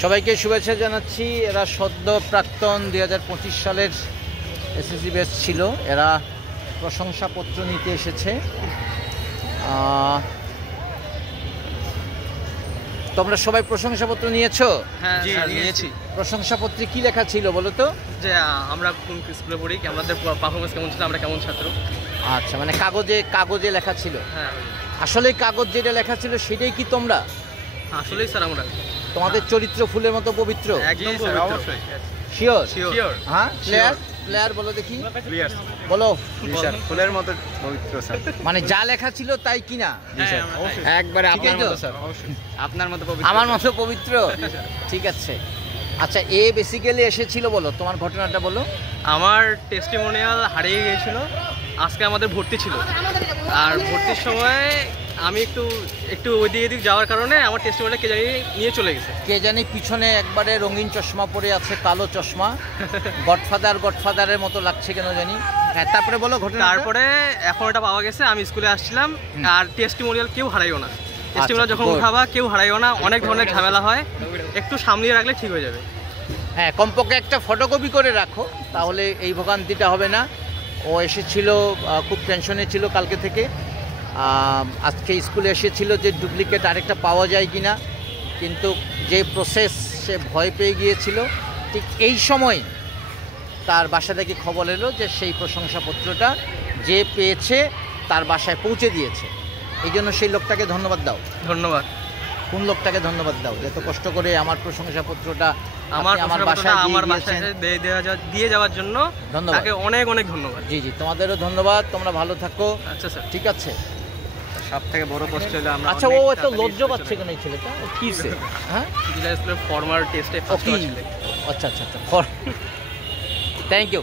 সবাইকে শুভেচ্ছা জানাচ্ছি। এরা সদ্য প্রাক্তন 2025 সালের এসএসসি ব্যাচ ছিল। এরা প্রশংসাপত্র নিতে এসেছে। তোমরা সবাই প্রশংসাপত্র নিয়েছো? হ্যাঁ নিয়েছি। প্রশংসাপত্রে কি লেখা ছিল বলো তো? যে আমরা কোন স্কুলে পড়ি, আমাদের পারফরমেন্স কেমন ছিল, আমরা কেমন ছাত্র। আচ্ছা, মানে কাগজে লেখা ছিল। হ্যাঁ, আসলে কাগজ যেটা লেখা ছিল সেটাই কি তোমরা? আসলেই স্যার আমরা। তোমাদের চরিত্র ফুলের মতো পবিত্র? একদম পবিত্র। অবশ্যই। শিওর? শিওর। হ্যাঁ, প্লেয়ার বলো দেখি, বলো। স্যার ফুলের মতো পবিত্র স্যার। মানে যা লেখা ছিল তাই কিনা? একবারে আপনার মতো স্যার। অবশ্যই আপনার মতো পবিত্র। আমার মতো পবিত্র? ঠিক আছে। আচ্ছা, এ বেসিক্যালি এসেছিল, বলো তোমার ঘটনাটা বলো। আমার টেস্টিমোনিয়াল হারিয়ে গিয়েছিল। আজকে আমাদের ভর্তি ছিল, আর ভর্তির সময় আমি একটু ওইদিক যাওয়ার কারণে আমার টেস্টিমোনিয়াল কে জানি নিয়ে চলে গেছে। কে জানি পিছনে একবারে রঙিন চশমা পরে আছে, কালো চশমা, গডফাদারের মতো লাগছে কেন জানি। হ্যাঁ, তারপরে বলো ঘটনা। তারপরে এখন এটা পাওয়া গেছে, আমি স্কুলে আসছিলাম। আর টেস্টিমোনিয়াল কেউ হারাইও না। টেস্টিমোনিয়াল যখন উঠাবা কেউ হারাইও না, অনেক ধরনের ঝামেলা হয়, একটু সামলিয়ে রাখলে ঠিক হয়ে যাবে। হ্যাঁ, কমপক্ষে একটা ফটোকপি করে রাখো, তাহলে এই ভোগান্তিটা হবে না। ও এসেছিল, খুব টেনশনে ছিল কালকে থেকে। আজকে স্কুলে এসেছিল যে ডুপ্লিকেট আরেকটা পাওয়া যায় কি না, কিন্তু যে প্রসেস, সে ভয় পেয়ে গিয়েছিল। ঠিক এই সময় তার বাসা থেকে খবর এলো যে সেই প্রশংসাপত্রটা যে পেয়েছে তার বাসায় পৌঁছে দিয়েছে। এই জন্য সেই লোকটাকে ধন্যবাদ দাও। ধন্যবাদ। কোন লোকটাকে ধন্যবাদ দাও? যত কষ্ট করে আমার প্রশংসাপত্রটা আমার বাসায় দিয়ে যাওয়ার জন্য ধন্যবাদ, তাকে অনেক অনেক ধন্যবাদ। জি, তোমাদেরও ধন্যবাদ। তোমরা ভালো থাকো। আচ্ছা স্যার, ঠিক আছে। সব থেকে বড় কষ্ট হলো আমরা। আচ্ছা, ও এত লজ্জা পাচ্ছে কেন এই ছেলেটা? কিসে? হ্যাঁ, ফর্মাল টেস্টে ফার্স্ট হয়েছিল। আচ্ছা। Thank you.